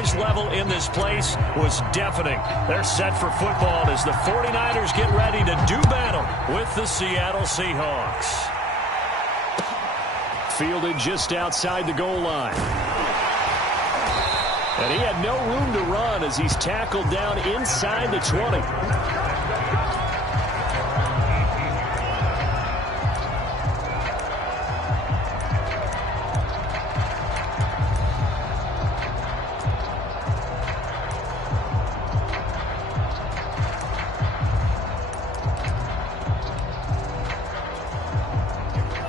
noise level in this place was deafening. They're set for football as the 49ers get ready to do battle with the Seattle Seahawks. Fielded just outside the goal line. And he had no room to run as he's tackled down inside the 20.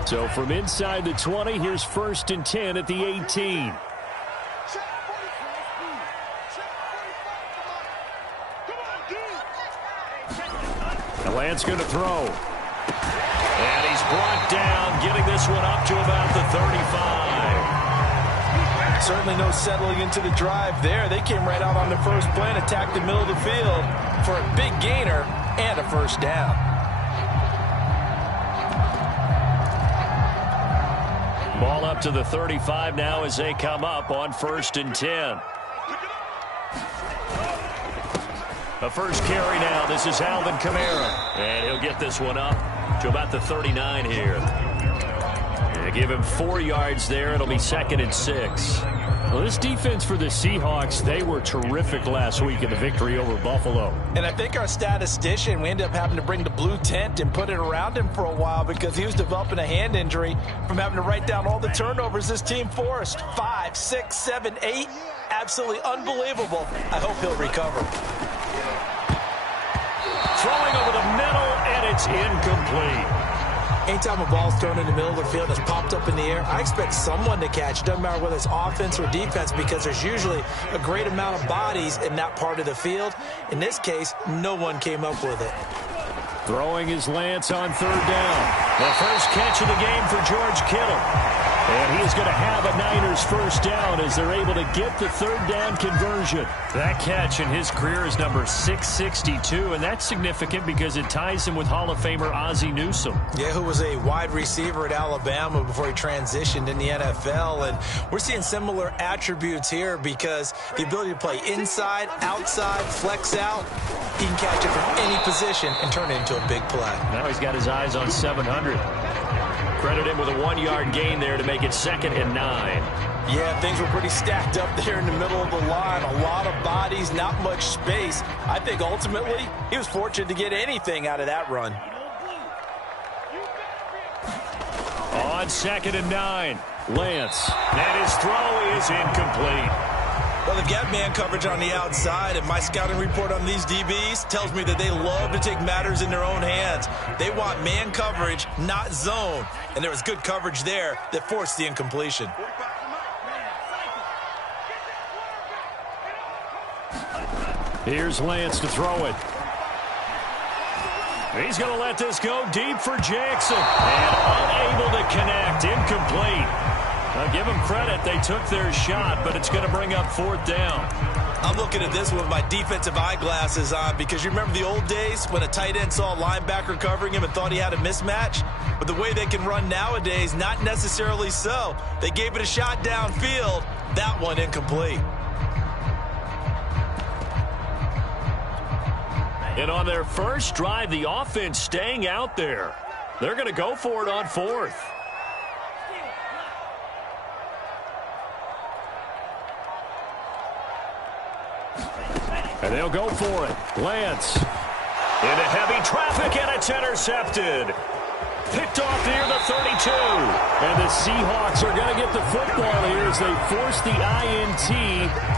So from inside the 20, here's 1st and 10 at the 18. Lance going to throw. And he's brought down, getting this one up to about the 35. Certainly no settling into the drive there. They came right out on the first play and attacked the middle of the field for a big gainer and a first down. Ball up to the 35 now as they come up on 1st and 10. The first carry now. This is Alvin Kamara. And he'll get this one up to about the 39 here. They give him 4 yards there. It'll be 2nd and 6. Well, this defense for the Seahawks, they were terrific last week in the victory over Buffalo. And I think our statistician, we ended up having to bring the blue tent and put it around him for a while because he was developing a hand injury from having to write down all the turnovers this team forced. 5, 6, 7, 8. Absolutely unbelievable. I hope he'll recover. Throwing over the middle, and it's incomplete. Anytime a ball's thrown in the middle of the field that's popped up in the air, I expect someone to catch. It doesn't matter whether it's offense or defense because there's usually a great amount of bodies in that part of the field. In this case, no one came up with it. Throwing is Lance on 3rd down. The first catch of the game for George Kittle. And he's going to have a Niners first down as they're able to get the 3rd down conversion. That catch in his career is number 662, and that's significant because it ties him with Hall of Famer Ozzie Newsome. Yeah, who was a wide receiver at Alabama before he transitioned in the NFL. And we're seeing similar attributes here because the ability to play inside, outside, flex out, he can catch it from any position and turn it into a big play. Now he's got his eyes on 700. Credit him with a 1-yard gain there to make it 2nd and 9. Yeah, things were pretty stacked up there in the middle of the line. A lot of bodies, not much space. I think ultimately he was fortunate to get anything out of that run. On 2nd and 9, Lance. And his throw is incomplete. Well, they've got man coverage on the outside, and my scouting report on these DBs tells me that they love to take matters in their own hands. They want man coverage, not zone. And there was good coverage there that forced the incompletion. Here's Lance to throw it. He's going to let this go deep for Jackson. And unable to connect. Incomplete. Now give them credit. They took their shot, but it's going to bring up 4th down. I'm looking at this with my defensive eyeglasses on because you remember the old days when a tight end saw a linebacker covering him and thought he had a mismatch? But the way they can run nowadays, not necessarily so. They gave it a shot downfield. That one incomplete. And on their first drive, the offense staying out there. They're going to go for it on 4th. And they'll go for it. Lance into heavy traffic, and it's intercepted. Picked off near the 32. And the Seahawks are going to get the football here as they force the INT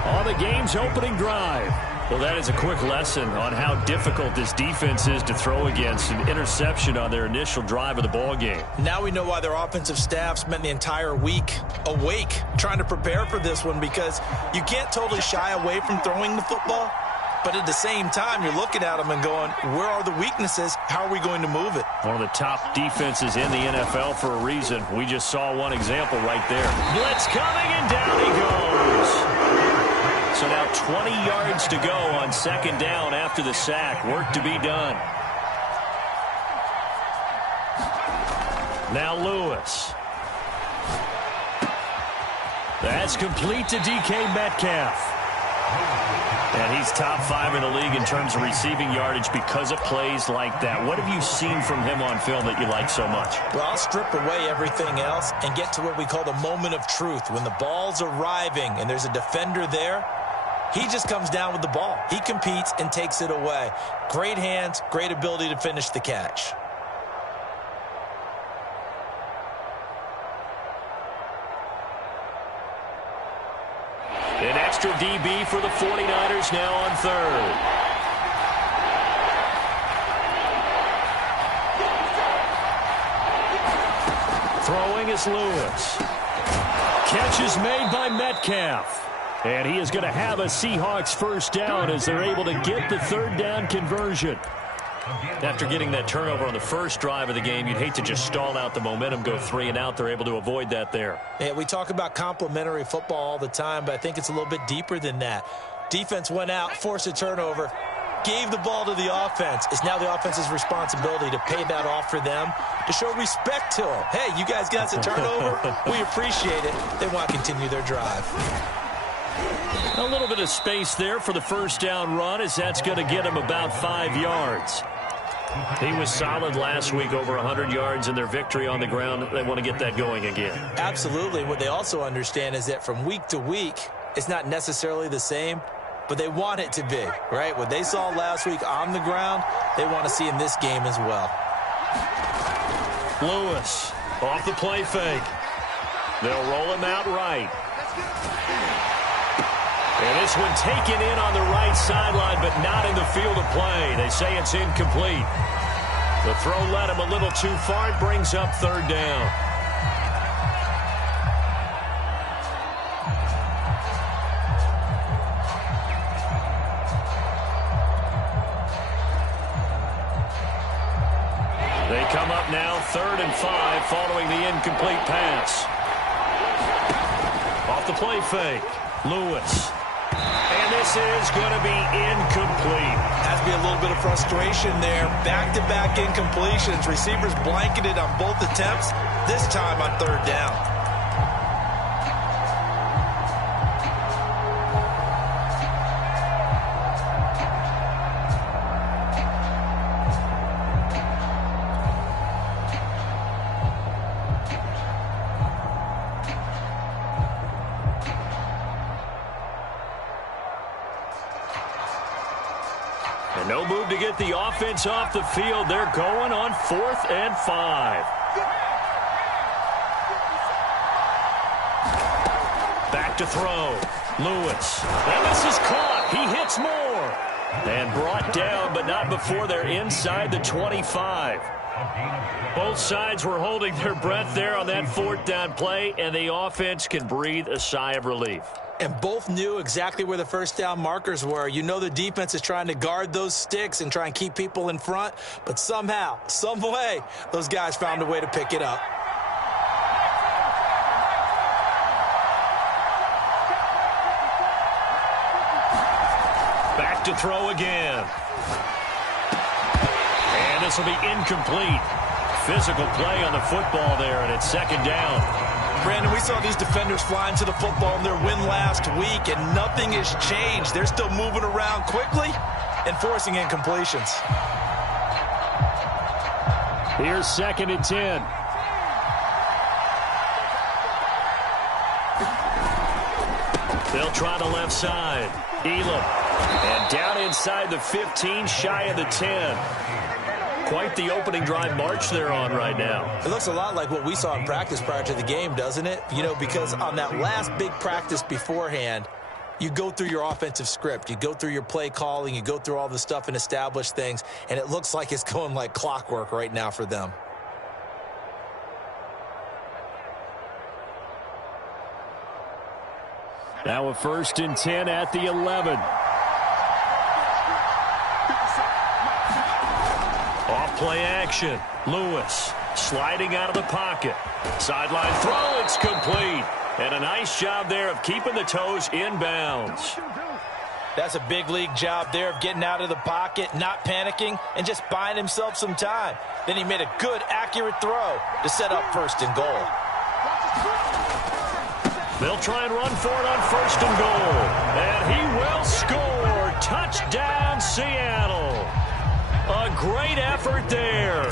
on the game's opening drive. Well, that is a quick lesson on how difficult this defense is to throw against. An interception on their initial drive of the ball game. Now we know why their offensive staff spent the entire week awake trying to prepare for this one because you can't totally shy away from throwing the football. But at the same time, you're looking at them and going, where are the weaknesses? How are we going to move it? One of the top defenses in the NFL for a reason. We just saw one example right there. Blitz coming, and down he goes. So now 20 yards to go on 2nd down after the sack. Work to be done. Now Lewis. That's complete to DK Metcalf. And he's top 5 in the league in terms of receiving yardage because of plays like that. What have you seen from him on film that you like so much? Well, I'll strip away everything else and get to what we call the moment of truth. When the ball's arriving and there's a defender there, he just comes down with the ball. He competes and takes it away. Great hands, great ability to finish the catch. An extra DB for the 49ers now on third. Throwing is Lewis. Catch is made by Metcalf. And he is going to have a Seahawks first down as they're able to get the third down conversion. After getting that turnover on the first drive of the game, you'd hate to just stall out the momentum, go 3 and out. They're able to avoid that there. Yeah, we talk about complementary football all the time, but I think it's a little bit deeper than that. Defense went out, forced a turnover, gave the ball to the offense. It's now the offense's responsibility to pay that off for them, to show respect to them. Hey, you guys got the turnover? We appreciate it. They want to continue their drive. A little bit of space there for the first down run, as that's going to get him about 5 yards. He was solid last week, over 100 yards in their victory on the ground. They want to get that going again. Absolutely. What they also understand is that from week to week, it's not necessarily the same, but they want it to be, right? What they saw last week on the ground, they want to see in this game as well. Lewis off the play fake. They'll roll him out right. And this one taken in on the right sideline, but not in the field of play. They say it's incomplete. The throw led him a little too far. It brings up third down. They come up now 3rd and 5 following the incomplete pass. Off the play fake. Lewis. And this is going to be incomplete. Has to be a little bit of frustration there. Back-to-back incompletions. Receivers blanketed on both attempts, this time on 3rd down. No move to get the offense off the field. They're going on 4th and 5. Back to throw. Lewis. And this is caught. He hits more. And brought down, but not before they're inside the 25. Both sides were holding their breath there on that 4th down play, and the offense can breathe a sigh of relief. And both knew exactly where the first down markers were. You know the defense is trying to guard those sticks and try and keep people in front, but somehow, some way, those guys found a way to pick it up. Back to throw again. And this will be incomplete. Physical play on the football there, and it's 2nd down. Brandon, we saw these defenders flying to the football in their win last week, and nothing has changed. They're still moving around quickly and forcing incompletions. Here's 2nd and 10. They'll try the left side. Elam. And down inside the 15, shy of the 10. Quite the opening drive march they're on right now. It looks a lot like what we saw in practice prior to the game, doesn't it? You know, because on that last big practice beforehand, you go through your offensive script. You go through your play calling. You go through all the stuff and establish things. And it looks like it's going like clockwork right now for them. Now a 1st and 10 at the 11. Off-play action. Lewis sliding out of the pocket. Sideline throw. It's complete. And a nice job there of keeping the toes inbounds. That's a big league job there of getting out of the pocket, not panicking, and just buying himself some time. Then he made a good, accurate throw to set up 1st and goal. They'll try and run for it on 1st and goal. And he will great effort there.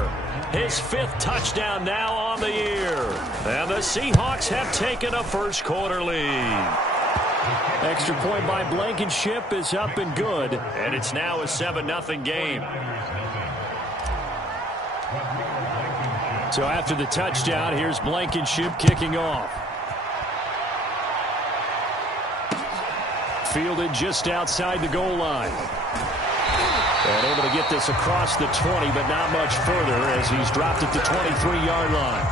His 5th touchdown now on the year. And the Seahawks have taken a first quarter lead. Extra point by Blankenship is up and good. And it's now a 7-0 game. So after the touchdown, here's Blankenship kicking off. Fielded just outside the goal line. And able to get this across the 20, but not much further as he's dropped at the 23-yard line.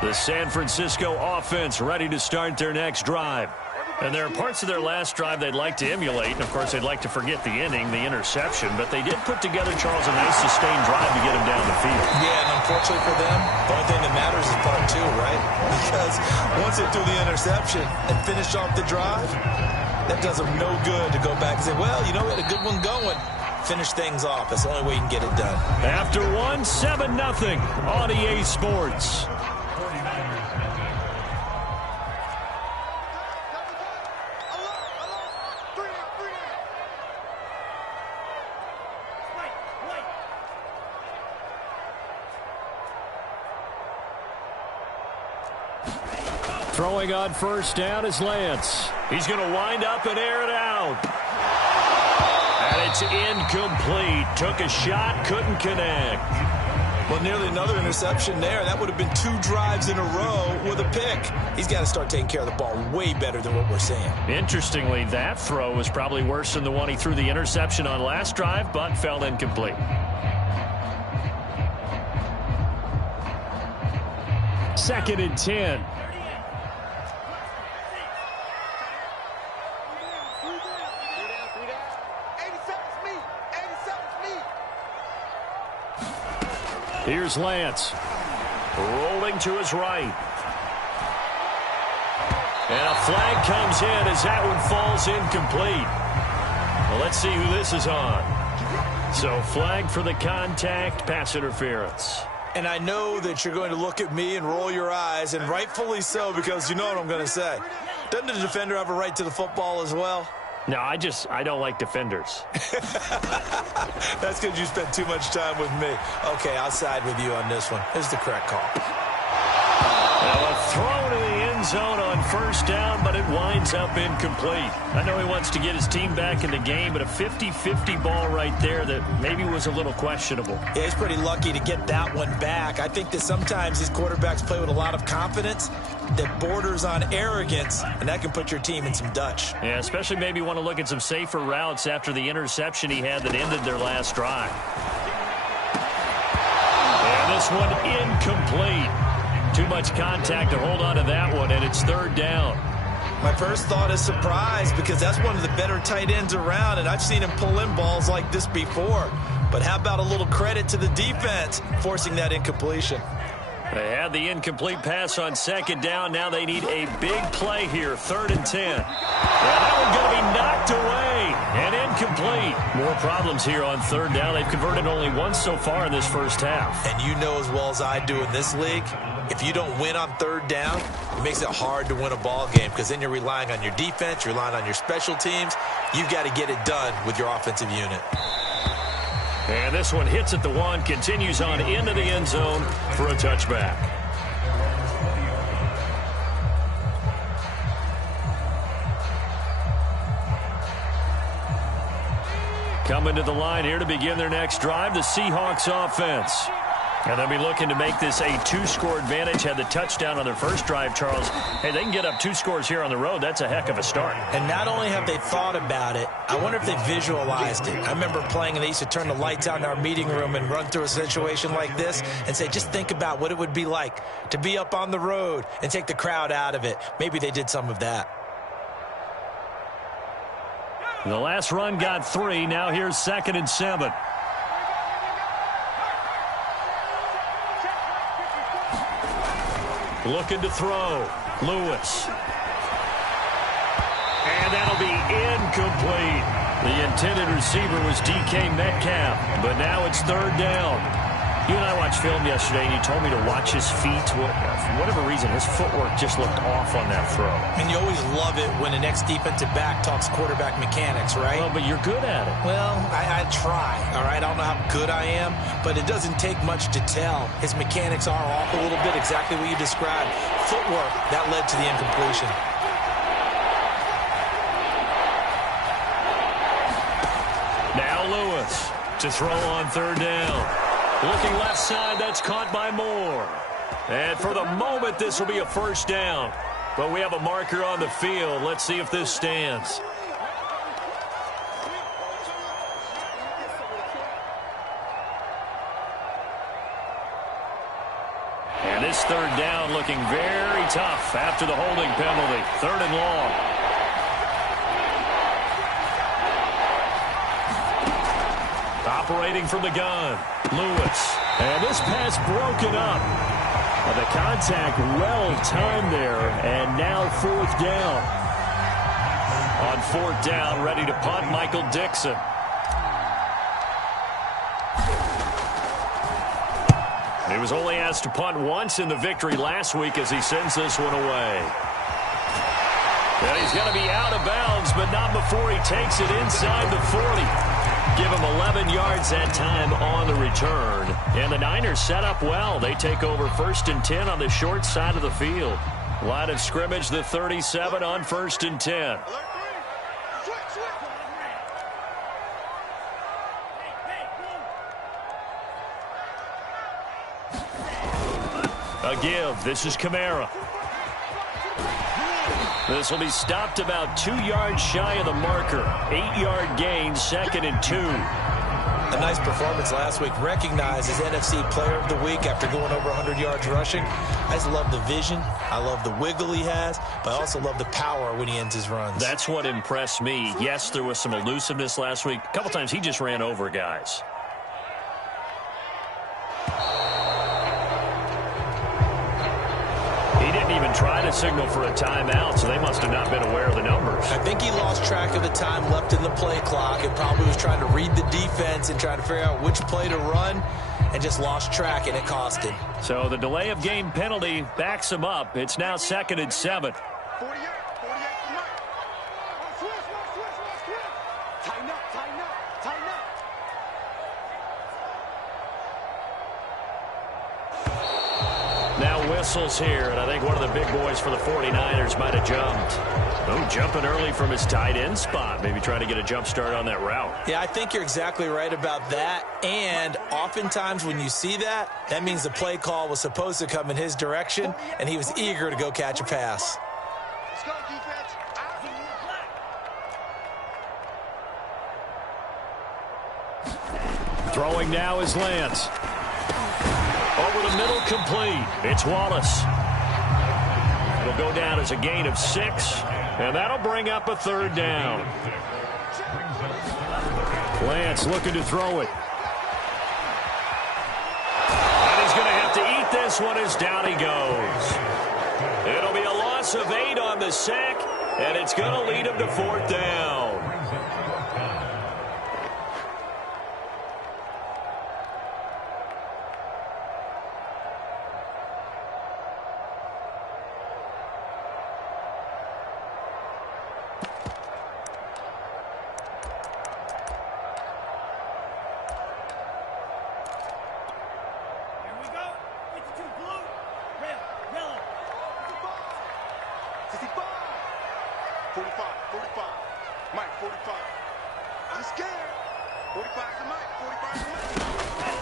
The San Francisco offense ready to start their next drive. And there are parts of their last drive they'd like to emulate. And, of course, they'd like to forget the inning, the interception. But they did put together, Charles, a nice sustained drive to get him down the field. Yeah, and unfortunately for them, the only thing that matters is part 2, right? Because once they threw the interception and finished off the drive, that does them no good to go back and say, well, you know, we had a good one going. Finish things off. That's the only way you can get it done. After 7-0 on EA Sports. Throwing on first down is Lance. He's going to wind up and air it out. And it's incomplete. Took a shot, couldn't connect. Well, nearly another interception there. That would have been 2 drives in a row with a pick. He's got to start taking care of the ball way better than what we're seeing. Interestingly, that throw was probably worse than the one he threw the interception on last drive, but fell incomplete. Second and 10. Here's Lance. Rolling to his right. And a flag comes in as that one falls incomplete. Well, let's see who this is on. So flag for the contact, pass interference. And I know that you're going to look at me and roll your eyes, and rightfully so, because you know what I'm going to say. Doesn't the defender have a right to the football as well? No, I don't like defenders. That's because you spent too much time with me. Okay, I'll side with you on this one. Here's the correct call. Now a throw to the end zone on first down, but it winds up incomplete. I know he wants to get his team back in the game, but a 50-50 ball right there that maybe was a little questionable. Yeah, he's pretty lucky to get that one back. I think that sometimes these quarterbacks play with a lot of confidence that borders on arrogance, and that can put your team in some Dutch. Yeah, especially maybe want to look at some safer routes after the interception he had that ended their last drive. And this one incomplete. Too much contact to hold on to that one, and it's third down. My first thought is surprise, because that's one of the better tight ends around, and I've seen him pull in balls like this before. But how about a little credit to the defense forcing that incompletion? They had the incomplete pass on second down. Now they need a big play here, 3rd and 10. And that one's going to be knocked away and incomplete. More problems here on third down. They've converted only once so far in this first half. And you know as well as I do in this league, if you don't win on third down, it makes it hard to win a ball game, because then you're relying on your defense, you're relying on your special teams. You've got to get it done with your offensive unit. And this one hits at the 1, continues on into the end zone for a touchback. Coming to the line here to begin their next drive, the Seahawks offense. And they'll be looking to make this a 2-score advantage. Had the touchdown on their first drive, Charles. Hey, they can get up 2 scores here on the road. That's a heck of a start. And not only have they thought about it, I wonder if they visualized it. I remember playing, and they used to turn the lights out in our meeting room and run through a situation like this and say, just think about what it would be like to be up on the road and take the crowd out of it. Maybe they did some of that. The last run got 3. Now here's 2nd and 7. Looking to throw. Lewis. And that'll be incomplete. The intended receiver was DK Metcalf, but now it's 3rd down. You and I watched film yesterday, and you told me to watch his feet. For whatever reason, his footwork just looked off on that throw. And you always love it when the next defensive back talks quarterback mechanics, right? Well, but you're good at it. Well, I try, all right? I don't know how good I am, but it doesn't take much to tell. His mechanics are off a little bit, exactly what you described. Footwork, that led to the incompletion. Now Lewis to throw on third down. Looking left side, that's caught by Moore. And for the moment, this will be a first down. But we have a marker on the field. Let's see if this stands. And this third down looking very tough after the holding penalty. Third and long. Operating from the gun, Lewis. And this pass broken up. The contact well-timed there, and now fourth down. On fourth down, ready to punt, Michael Dixon. He was only asked to punt once in the victory last week as he sends this one away. And he's going to be out of bounds, but not before he takes it inside the 40. Give him 11 yards that time on the return. And the Niners set up well. They take over 1st and 10 on the short side of the field. Line of scrimmage, the 37 on 1st and 10. A give. This is Kamara. This will be stopped about 2 yards shy of the marker. 8-yard gain, 2nd and 2. A nice performance last week. Recognized as NFC Player of the Week after going over 100 yards rushing. I just love the vision. I love the wiggle he has, but I also love the power when he ends his runs. That's what impressed me. Yes, there was some elusiveness last week. A couple times he just ran over guys. Even try to signal for a timeout, so they must have not been aware of the numbers. I think he lost track of the time left in the play clock and probably was trying to read the defense and trying to figure out which play to run and just lost track, and it cost him. So the delay of game penalty backs him up. It's now 2nd and 7. Whistles here, and I think one of the big boys for the 49ers might have jumped. Oh, jumping early from his tight end spot. Maybe trying to get a jump start on that route. Yeah, I think you're exactly right about that. And oftentimes when you see that, that means the play call was supposed to come in his direction, and he was eager to go catch a pass. Let's go, defense. Throwing now is Lance. Over the middle, complete. It's Wallace. It'll go down as a gain of 6, and that'll bring up a third down. Lance looking to throw it. And he's going to have to eat this one as down he goes. It'll be a loss of 8 on the sack, and it's going to lead him to fourth down.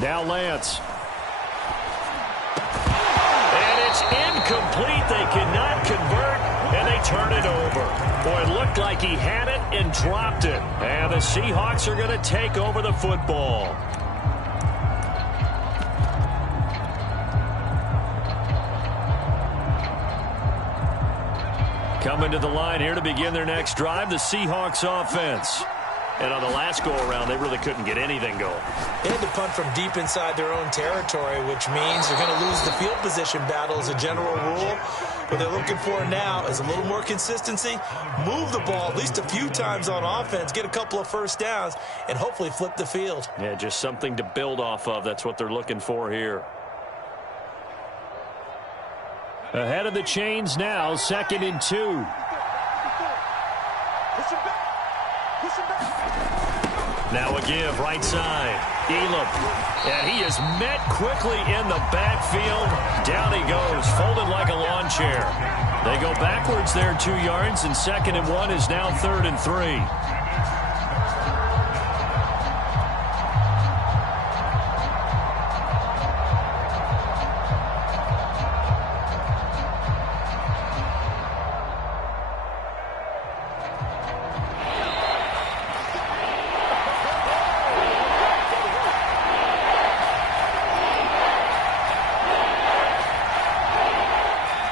Now Lance. And it's incomplete. They cannot convert, and they turn it over. Boy, it looked like he had it and dropped it. And the Seahawks are going to take over the football. Coming to the line here to begin their next drive, the Seahawks offense. And on the last go-around, they really couldn't get anything going. They had to punt from deep inside their own territory, which means they're going to lose the field position battle as a general rule. What they're looking for now is a little more consistency, move the ball at least a few times on offense, get a couple of first downs, and hopefully flip the field. Yeah, just something to build off of. That's what they're looking for here. Ahead of the chains now, 2nd and 2. Now a give, right side. Elam. And he is met quickly in the backfield. Down he goes, folded like a lawn chair. They go backwards there 2 yards, and 2nd and 1 is now 3rd and 3.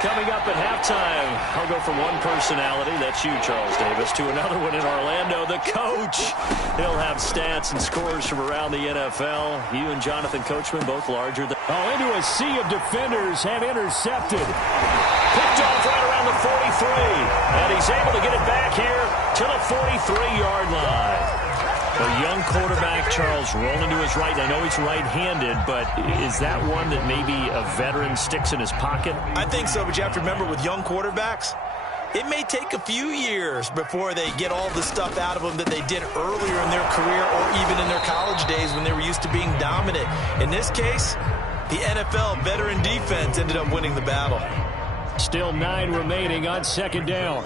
Coming up at halftime, I'll go from one personality, that's you, Charles Davis, to another one in Orlando, the coach. He'll have stats and scores from around the NFL. You and Jonathan Coachman, both larger than... Oh, into a sea of defenders and intercepted. Picked off right around the 43. And he's able to get it back here to the 43-yard line. A young quarterback, Charles, rolling to his right. I know he's right-handed, but is that one that maybe a veteran sticks in his pocket? I think so, but you have to remember with young quarterbacks, it may take a few years before they get all the stuff out of them that they did earlier in their career or even in their college days when they were used to being dominant. In this case, the NFL veteran defense ended up winning the battle. Still 9 remaining on 2nd down.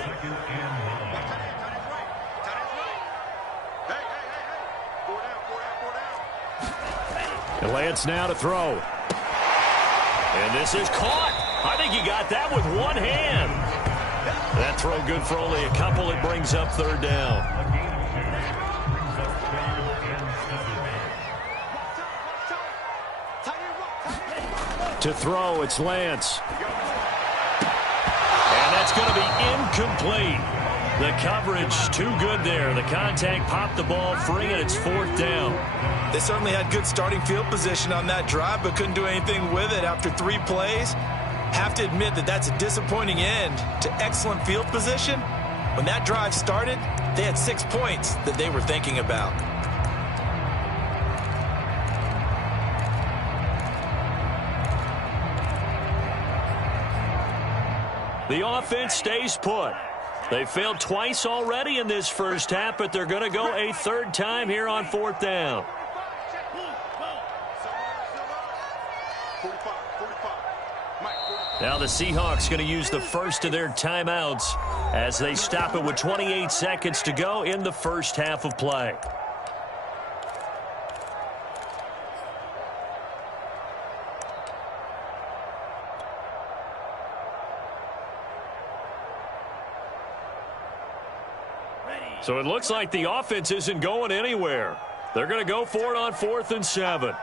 Lance now to throw. And this is caught. I think he got that with one hand. That throw good for only a couple. It brings up 3rd down. To throw, it's Lance. And that's going to be incomplete. The coverage too good there. The contact popped the ball free, and it's 4th down. They certainly had good starting field position on that drive, but couldn't do anything with it after 3 plays. Have to admit that that's a disappointing end to excellent field position. When that drive started, they had 6 points that they were thinking about. The offense stays put. They failed twice already in this first half, but they're going to go a 3rd time here on 4th down. Now the Seahawks going to use the first of their timeouts as they stop it with 28 seconds to go in the first half of play. So it looks like the offense isn't going anywhere. They're going to go for it on 4th and 7.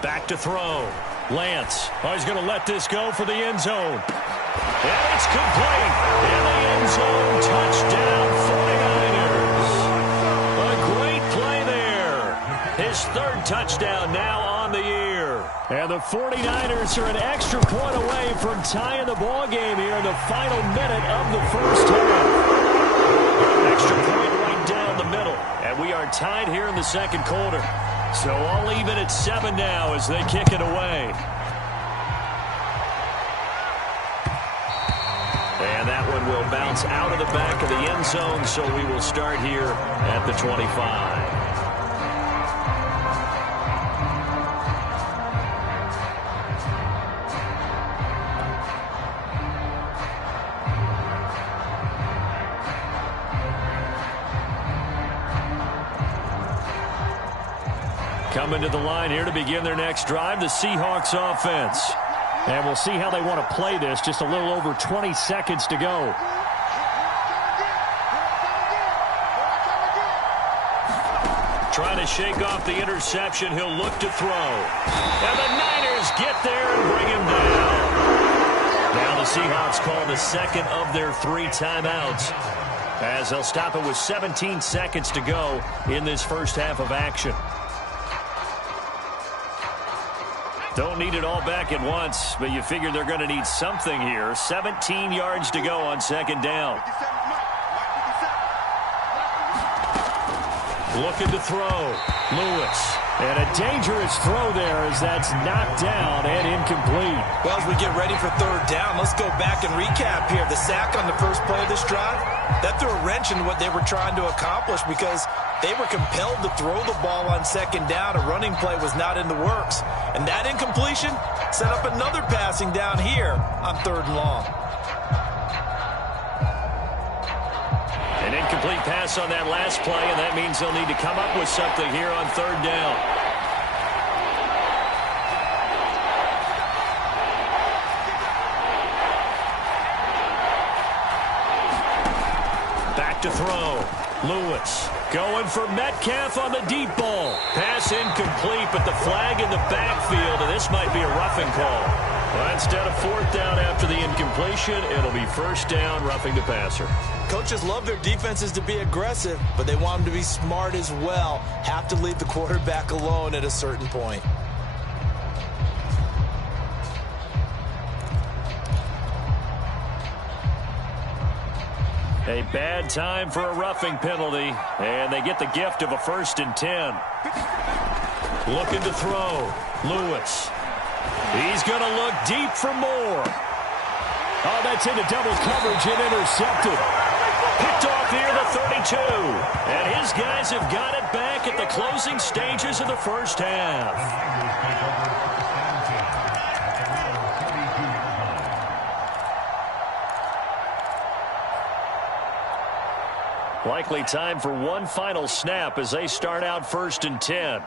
Back to throw. Lance. Oh, he's going to let this go for the end zone. And it's complete. In the end zone. Touchdown 49ers. A great play there. His 3rd touchdown now on the year. And the 49ers are an extra point away from tying the ball game here in the final minute of the first half. Extra point right down the middle. And we are tied here in the 2nd quarter. So all even at 7 now as they kick it away. And that one will bounce out of the back of the end zone, so we will start here at the 25. Coming to the line here to begin their next drive, the Seahawks offense. And we'll see how they want to play this. Just a little over 20 seconds to go. Trying to shake off the interception. He'll look to throw. And the Niners get there and bring him down. Now the Seahawks call the second of their 3 timeouts, as they'll stop it with 17 seconds to go in this first half of action. Don't need it all back at once, but you figure they're going to need something here. 17 yards to go on second down. Looking to throw. Lewis. And a dangerous throw there as that's knocked down and incomplete. Well, as we get ready for third down, let's go back and recap here. The sack on the first play of this drive, that threw a wrench in what they were trying to accomplish because they were compelled to throw the ball on second down. A running play was not in the works. And that incompletion set up another passing down here on third and long. An incomplete pass on that last play, and that means they'll need to come up with something here on third down. Back to throw. Lewis going for Metcalf on the deep ball. Pass incomplete, but the flag in the backfield, and this might be a roughing call. Well, instead of fourth down after the incompletion, it'll be first down, roughing the passer. Coaches love their defenses to be aggressive, but they want them to be smart as well. Have to leave the quarterback alone at a certain point. A bad time for a roughing penalty, and they get the gift of a 1st and 10. Looking to throw. Lewis. He's going to look deep for more. Oh, that's into double coverage and intercepted. Picked off near the 32. And his guys have got it back at the closing stages of the first half. Likely time for one final snap as they start out 1st and 10.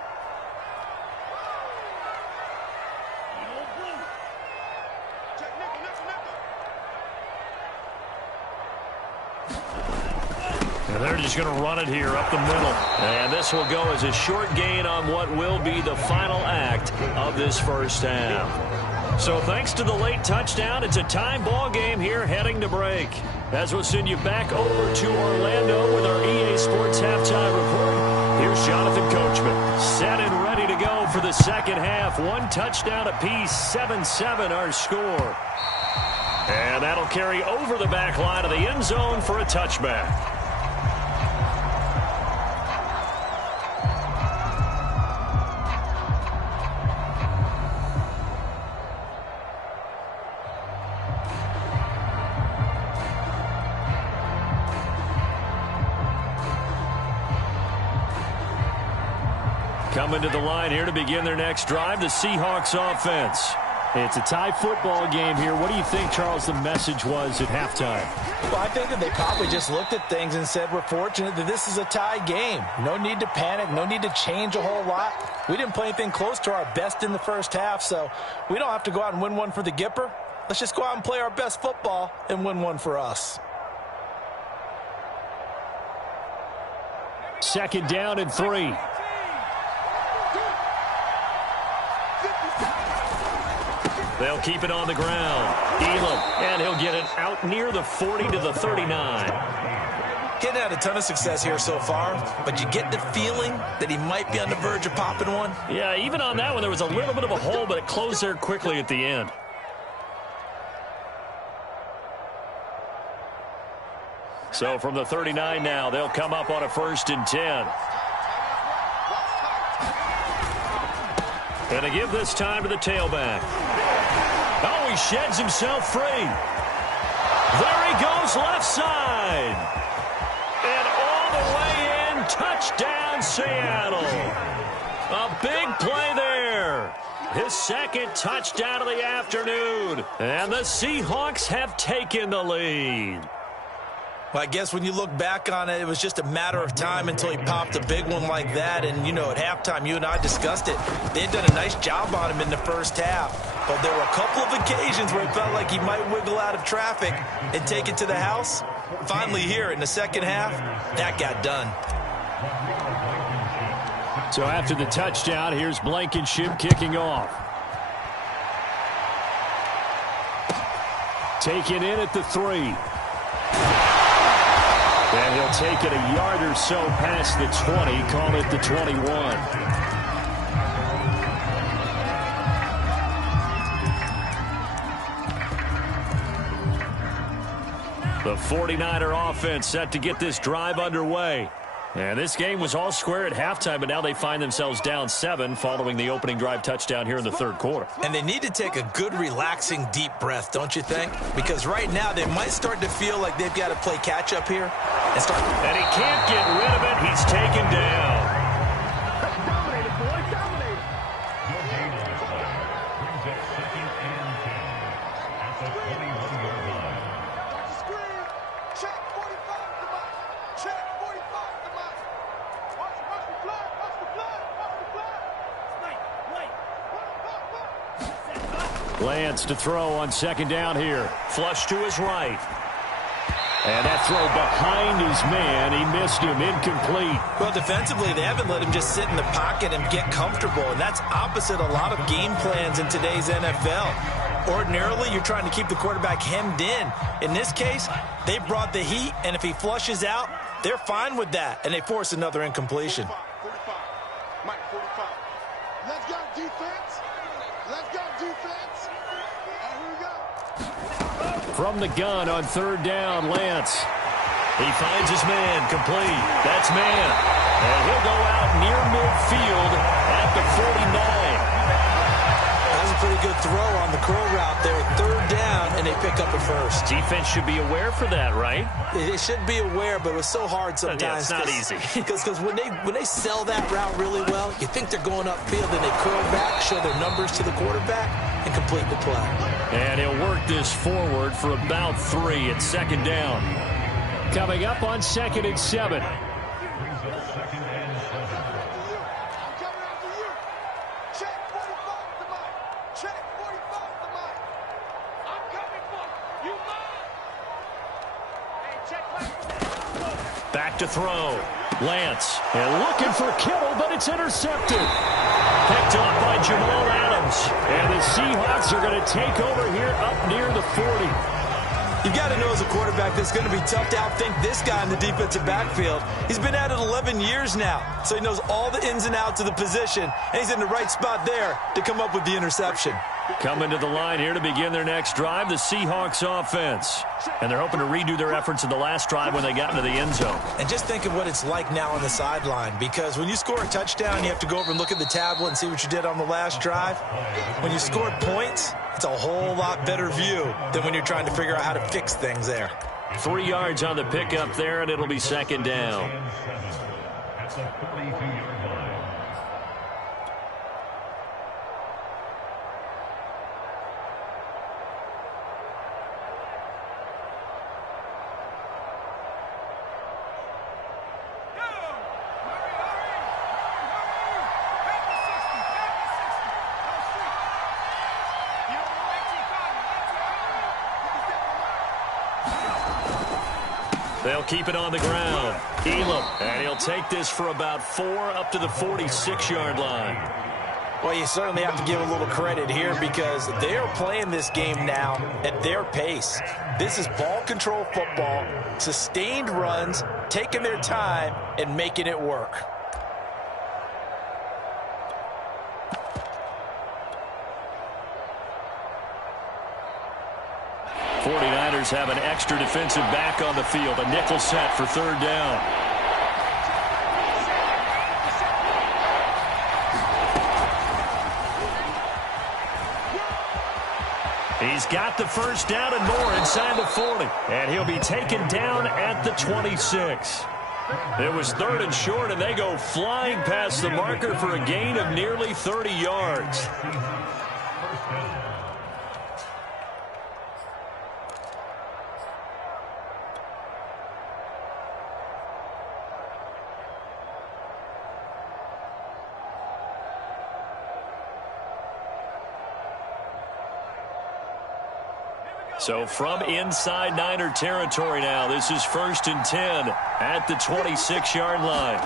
And they're just going to run it here up the middle. And this will go as a short gain on what will be the final act of this first half. So thanks to the late touchdown, it's a tie ball game here heading to break. As we'll send you back over to Orlando with our EA Sports Halftime Report. Here's Jonathan Coachman, set and ready to go for the second half. 1 touchdown apiece, 7-7 our score. And that'll carry over the back line of the end zone for a touchback. Coming to the line here to begin their next drive, the Seahawks offense. It's a tie football game here. What do you think, Charles, the message was at halftime? Well, I think that they probably just looked at things and said, we're fortunate that this is a tie game. No need to panic. No need to change a whole lot. We didn't play anything close to our best in the first half, so we don't have to go out and win one for the Gipper. Let's just go out and play our best football and win one for us. 2nd down and 3. They'll keep it on the ground. Elam, and he'll get it out near the 40 to the 39. Hadn't had a ton of success here so far, but you get the feeling that he might be on the verge of popping one. Yeah, even on that one, there was a little bit of a hole, but it closed there quickly at the end. So from the 39 now, they'll come up on a 1st and 10. And to give this time to the tailback. Oh, he sheds himself free. There he goes left side. And all the way in, touchdown Seattle. A big play there. His 2nd touchdown of the afternoon. And the Seahawks have taken the lead. Well, I guess when you look back on it, it was just a matter of time until he popped a big one like that. And, you know, at halftime, you and I discussed it. They had done a nice job on him in the first half. But there were a couple of occasions where it felt like he might wiggle out of traffic and take it to the house. Finally here in the second half, that got done. So after the touchdown, here's Blankenship kicking off. Taken in at the 3. And he'll take it a yard or so past the 20, call it the 21. The 49er offense set to get this drive underway. And this game was all square at halftime, but now they find themselves down 7 following the opening drive touchdown here in the third quarter. And they need to take a good, relaxing, deep breath, don't you think? Because right now they might start to feel like they've got to play catch-up here. And he can't get rid of it. He's taken down. Lance to throw on second down here. Flush to his right. And that throw behind his man, he missed him, incomplete. Well, defensively, they haven't let him just sit in the pocket and get comfortable, and that's opposite a lot of game plans in today's NFL. Ordinarily, you're trying to keep the quarterback hemmed in. In this case, they brought the heat, and if he flushes out, they're fine with that, and they force another incompletion. 45. Mike, 45. Let's go, defense. Let's go, defense. Here we go. From the gun on third down, Lance. He finds his man, complete. That's man. And he'll go out near midfield at the 49. That was a pretty good throw on the curl route there. Third down, and they pick up a first. Defense should be aware for that, right? They should be aware, but it was so hard sometimes. Yeah, it's not easy. Because when they sell that route really well, you think they're going upfield, and they curl back, show their numbers to the quarterback, and complete the play. And he'll work this forward for about 3 at second down. Coming up on 2nd and 7. Back to throw. Lance, and looking for Kittle, but it's intercepted. Picked up by Jamal Adams. And the Seahawks are going to take over here up near the 40. You've got to know as a quarterback that's going to be tough to outthink this guy in the defensive backfield. He's been at it 11 years now, so he knows all the ins and outs of the position, and he's in the right spot there to come up with the interception. Coming to the line here to begin their next drive, the Seahawks offense. And they're hoping to redo their efforts in the last drive when they got into the end zone. And just think of what it's like now on the sideline, because when you score a touchdown, you have to go over and look at the tablet and see what you did on the last drive. When you scored points, it's a whole lot better view than when you're trying to figure out how to fix things there. 3 yards on the pickup there, and it'll be second down. At the 42-yard line. They'll keep it on the ground. Elam, and he'll take this for about 4 up to the 46-yard line. Well, you certainly have to give a little credit here because they are playing this game now at their pace. This is ball control football, sustained runs, taking their time, and making it work. Have an extra defensive back on the field. A nickel set for third down. He's got the first down and more inside the 40. And he'll be taken down at the 26. It was 3rd and short, and they go flying past the marker for a gain of nearly 30 yards. So from inside Niner territory now, this is 1st and 10 at the 26-yard line.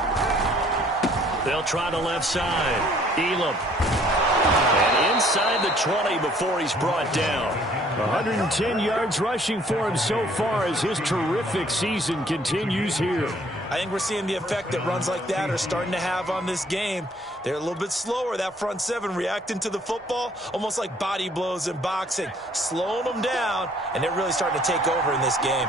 They'll try the left side. Elam. And inside the 20 before he's brought down. 110 yards rushing for him so far as his terrific season continues here. I think we're seeing the effect that runs like that are starting to have on this game. They're a little bit slower, that front seven, reacting to the football, almost like body blows in boxing, slowing them down, and they're really starting to take over in this game.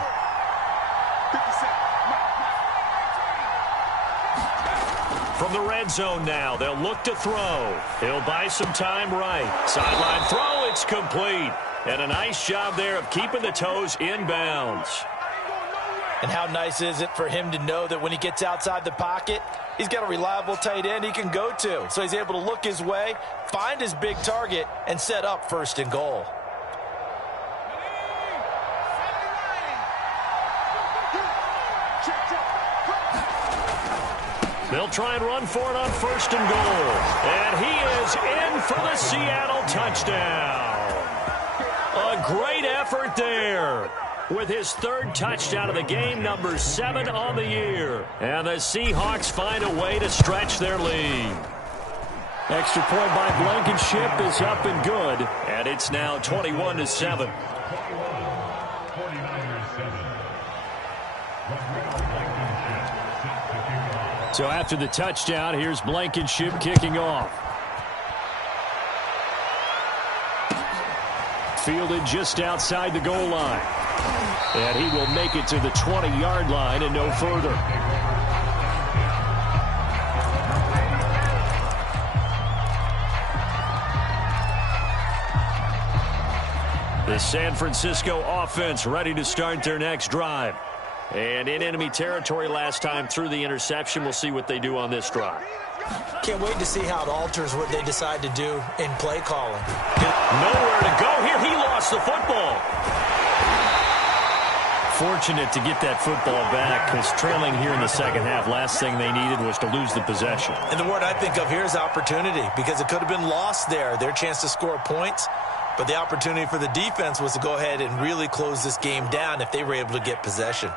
From the red zone now, they'll look to throw. He'll buy some time right. Sideline throw, it's complete. And a nice job there of keeping the toes inbounds. And how nice is it for him to know that when he gets outside the pocket, he's got a reliable tight end he can go to. So he's able to look his way, find his big target, and set up first and goal. They'll try and run for it on first and goal. And he is in for the Seattle touchdown. A great effort there with his third touchdown of the game, number 7 on the year. And the Seahawks find a way to stretch their lead. Extra point by Blankenship is up and good. And it's now 21-7. So after the touchdown, here's Blankenship kicking off. Fielded just outside the goal line. And he will make it to the 20-yard line and no further. The San Francisco offense ready to start their next drive. And in enemy territory last time through the interception. We'll see what they do on this drive. Can't wait to see how it alters what they decide to do in play calling. Nowhere to go here. He lost the football. Fortunate to get that football back because trailing here in the second half, last thing they needed was to lose the possession. And the word I think of here is opportunity, because it could have been lost there, their chance to score points. But the opportunity for the defense was to go ahead and really close this game down if they were able to get possession.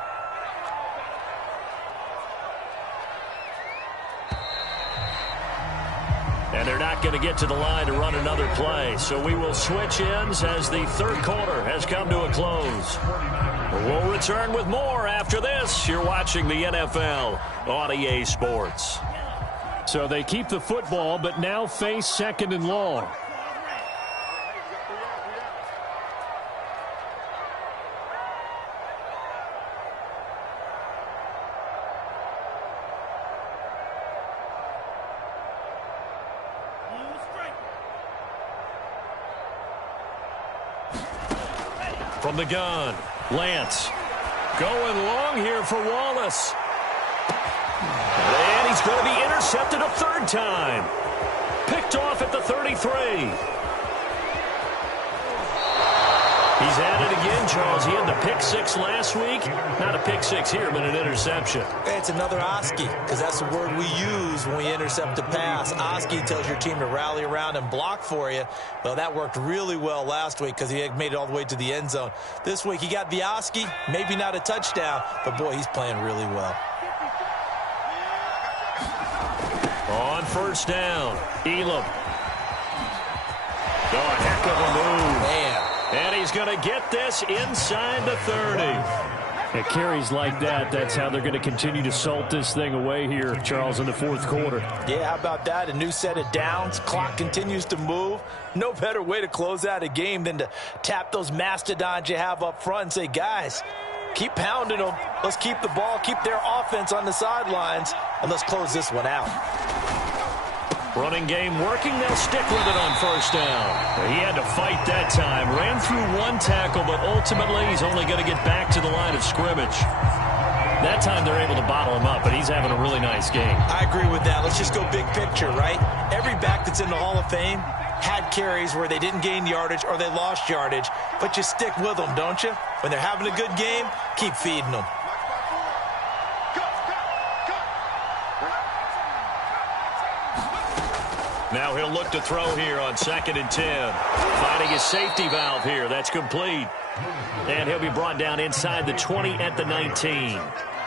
And they're not going to get to the line to run another play. So we will switch ends as the third quarter has come to a close. We'll return with more after this. You're watching the NFL on EA Sports. So they keep the football, but now face second and long. From the gun, Lance going long here for Wallace. And he's going to be intercepted a third time. Picked off at the 33. He's at it again, Charles. He had the pick 6 last week. Not a pick 6 here, but an interception. It's another Oski, because that's the word we use when we intercept a pass. Oski tells your team to rally around and block for you. Well, that worked really well last week because he had made it all the way to the end zone. This week he got the Oski, maybe not a touchdown, but boy, he's playing really well. On first down, Elam. Oh, a heck of a move. Man. And he's going to get this inside the 30. At carries like that, that's how they're going to continue to salt this thing away here, Charles, in the fourth quarter. Yeah, how about that? A new set of downs. Clock continues to move. No better way to close out a game than to tap those mastodons you have up front and say, guys, keep pounding them. Let's keep the ball, keep their offense on the sidelines, and let's close this one out. Running game working. They'll stick with it on first down. He had to fight that time. Ran through one tackle, but ultimately he's only going to get back to the line of scrimmage. That time they're able to bottle him up, but he's having a really nice game. I agree with that. Let's just go big picture, right? Every back that's in the Hall of Fame had carries where they didn't gain yardage or they lost yardage, but you stick with them, don't you? When they're having a good game, keep feeding them. Now he'll look to throw here on 2nd and 10. Finding his safety valve here. That's complete. And he'll be brought down inside the 20 at the 19.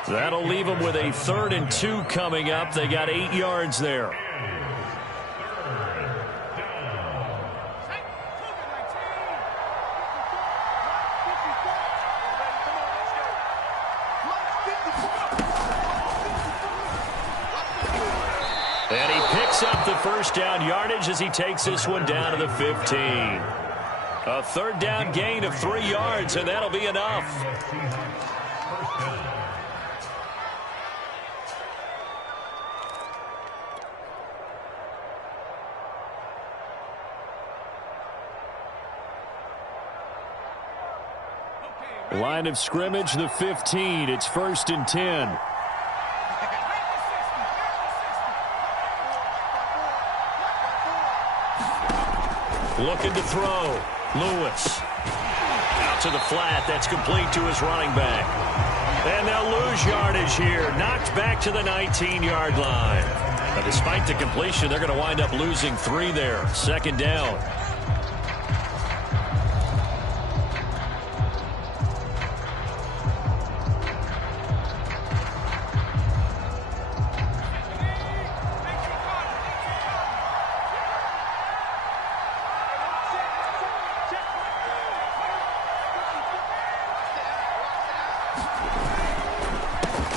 That'll leave them with a 3rd and 2 coming up. They got 8 yards there. And he picks up the first down yardage as he takes this one down to the 15. A 3rd down gain of 3 yards, and that'll be enough. Line of scrimmage, the 15. It's 1st and 10. Looking to throw. Lewis. Out to the flat. That's complete to his running back. And they'll lose yardage here. Knocked back to the 19-yard line. But despite the completion, they're going to wind up losing 3 there. 2nd down.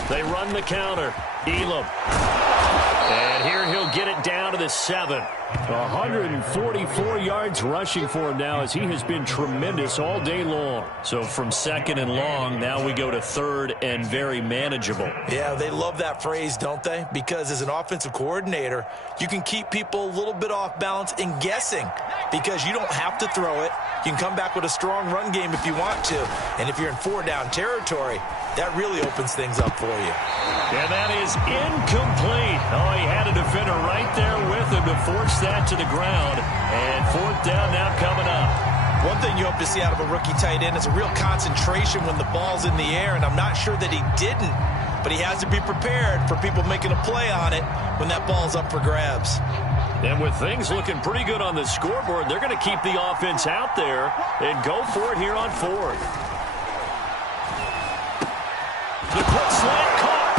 They run the counter. Elam. And here he'll get it down to the 7. 144 yards rushing for him now as he has been tremendous all day long. So from 2nd and long, now we go to 3rd and very manageable. Yeah, they love that phrase, don't they? Because as an offensive coordinator, you can keep people a little bit off balance and guessing because you don't have to throw it. You can come back with a strong run game if you want to. And if you're in 4-down territory, that really opens things up for you. And that is incomplete. Oh, he had a defender right there with him to force that to the ground. And 4th down now coming up. One thing you hope to see out of a rookie tight end is a real concentration when the ball's in the air, and I'm not sure that he didn't, but he has to be prepared for people making a play on it when that ball's up for grabs. And with things looking pretty good on the scoreboard, they're going to keep the offense out there and go for it here on 4th. The quick slant caught.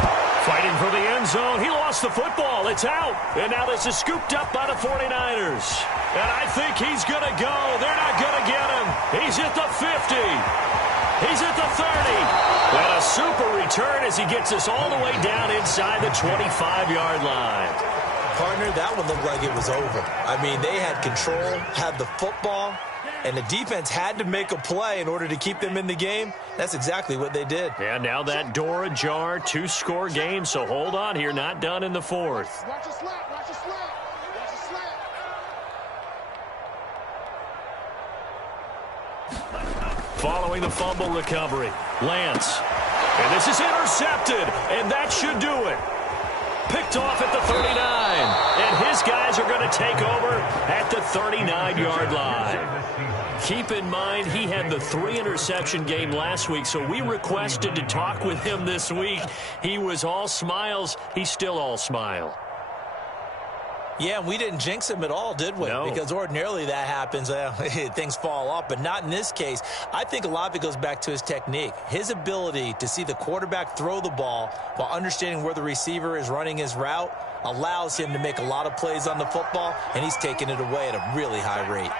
Fighting for the end zone. He lost the football. It's out. And now this is scooped up by the 49ers. And I think he's going to go. They're not going to get him. He's at the 50. He's at the 30. And a super return as he gets us all the way down inside the 25-yard line. Partner, that one looked like it was over. I mean, they had control, had the football, and the defense had to make a play in order to keep them in the game. That's exactly what they did. And now that door ajar, 2-score game, so hold on here, not done in the 4th. Watch a slant, watch a slant, watch a slant. Following the fumble recovery, Lance. And this is intercepted, and that should do it. Picked off at the 39, and his guys are going to take over at the 39-yard line. Keep in mind, he had the 3-interception game last week, so we requested to talk with him this week. He was all smiles. He's still all smile. Yeah, we didn't jinx him at all, did we? No. Because ordinarily that happens. Things fall off, but not in this case. I think a lot of it goes back to his technique. His ability to see the quarterback throw the ball while understanding where the receiver is running his route allows him to make a lot of plays on the football, and he's taking it away at a really high rate.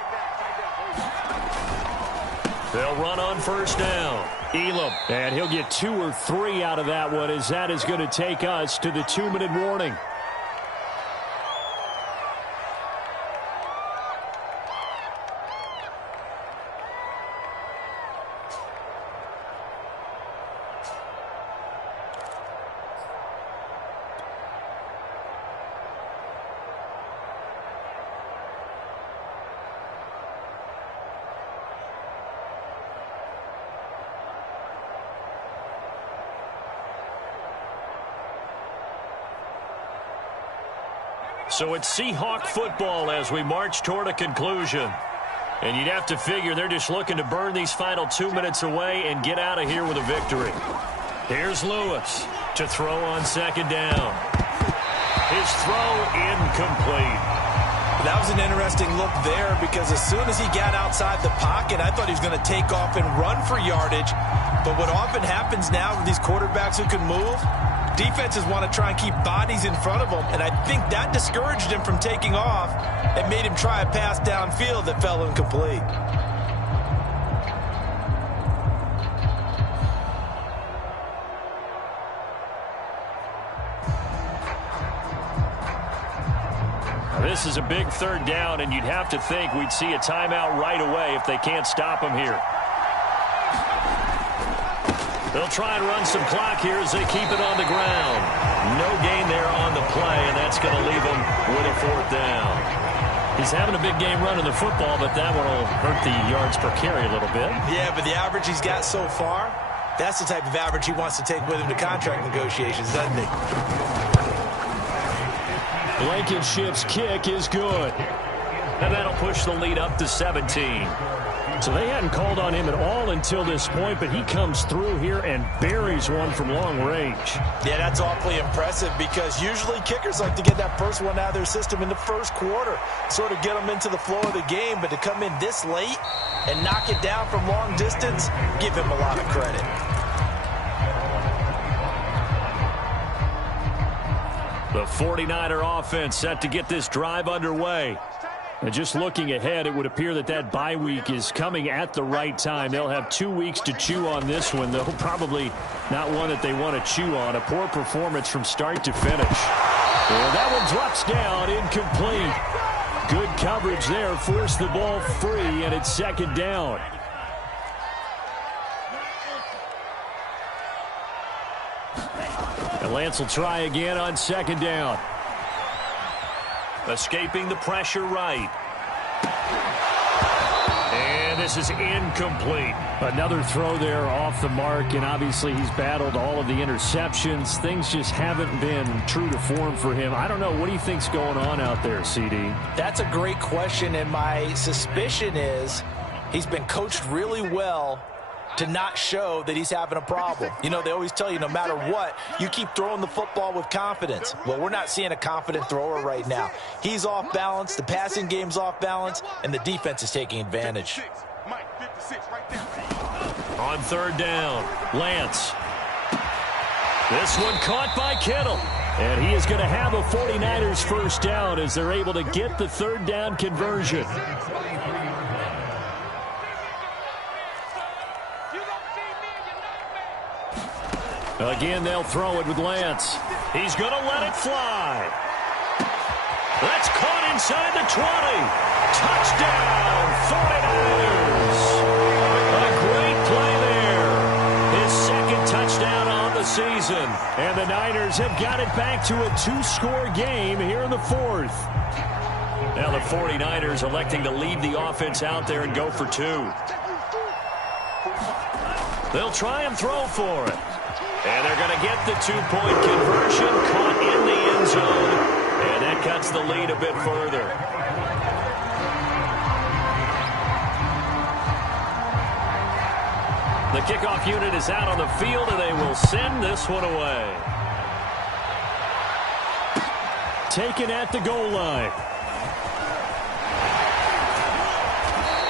They'll run on 1st down. Elam. And he'll get 2 or 3 out of that one as that is going to take us to the 2-minute warning. So it's Seahawk football as we march toward a conclusion. And you'd have to figure they're just looking to burn these final 2 minutes away and get out of here with a victory. Here's Lewis to throw on 2nd down. His throw incomplete. That was an interesting look there because as soon as he got outside the pocket, I thought he was going to take off and run for yardage. But what often happens now with these quarterbacks who can move, defenses want to try and keep bodies in front of them, and I think that discouraged him from taking off and made him try a pass downfield that fell incomplete. This is a big third down, and you'd have to think we'd see a timeout right away if they can't stop him here. They'll try and run some clock here as they keep it on the ground. No gain there on the play, and that's going to leave them with a fourth down. He's having a big game running the football, but that one will hurt the yards per carry a little bit. Yeah, but the average he's got so far, that's the type of average he wants to take with him to contract negotiations, doesn't he? Blankenship's kick is good. And that'll push the lead up to 17. So they hadn't called on him at all until this point, but he comes through here and buries one from long range. Yeah, that's awfully impressive because usually kickers like to get that first one out of their system in the first quarter, sort of get them into the flow of the game, but to come in this late and knock it down from long distance, give him a lot of credit. The 49er offense set to get this drive underway. And just looking ahead, it would appear that that bye week is coming at the right time. They'll have 2 weeks to chew on this one, though probably not one that they want to chew on. A poor performance from start to finish. And that one drops down, incomplete. Good coverage there, forced the ball free, and it's second down. And Lance will try again on second down. Escaping the pressure right. And this is incomplete. Another throw there off the mark, and obviously he's battled all of the interceptions. Things just haven't been true to form for him. I don't know. What do you think's going on out there, CD? That's a great question, and my suspicion is he's been coached really well to not show that he's having a problem. You know, they always tell you no matter what, you keep throwing the football with confidence. Well, we're not seeing a confident thrower right now. He's off balance, the passing game's off balance, and the defense is taking advantage. On third down, Lance. This one caught by Kittle. And he is going to have a 49ers first down as they're able to get the third down conversion. Again, they'll throw it with Lance. He's going to let it fly. That's caught inside the 20. Touchdown, 49ers. A great play there. His second touchdown on the season. And the Niners have got it back to a 2-score game here in the fourth. Now the 49ers electing to leave the offense out there and go for 2. They'll try and throw for it. And they're going to get the 2-point conversion, caught in the end zone. And that cuts the lead a bit further. The kickoff unit is out on the field, and they will send this one away. Taken at the goal line.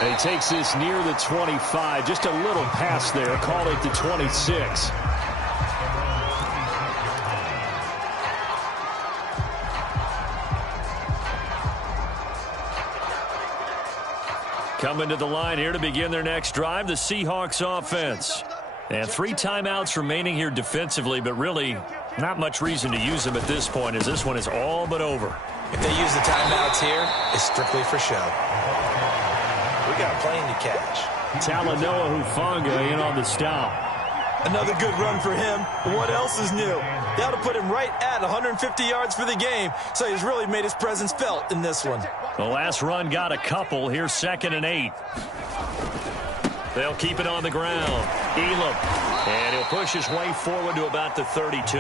And he takes this near the 25. Just a little pass there. Call it the 26. Coming to the line here to begin their next drive, the Seahawks offense. And 3 timeouts remaining here defensively, but really not much reason to use them at this point as this one is all but over. If they use the timeouts here, it's strictly for show. We got a plane to catch. Talanoa Hufanga in on the stop. Another good run for him. What else is new? They ought to put him right at 150 yards for the game, so he's really made his presence felt in this one. The last run got a couple. Here's 2nd and 8. They'll keep it on the ground. Elam. And he'll push his way forward to about the 32.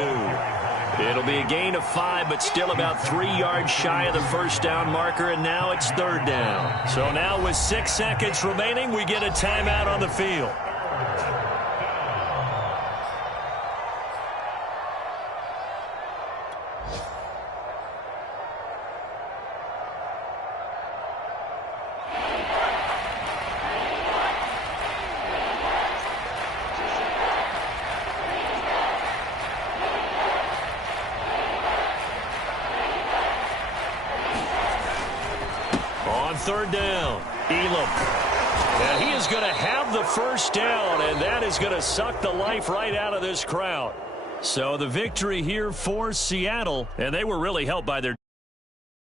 It'll be a gain of 5, but still about 3 yards shy of the first down marker, and now it's third down. So now with 6 seconds remaining, we get a timeout on the field. third down. Elam. And he is going to have the first down, and that is going to suck the life right out of this crowd. So the victory here for Seattle, and they were really helped by their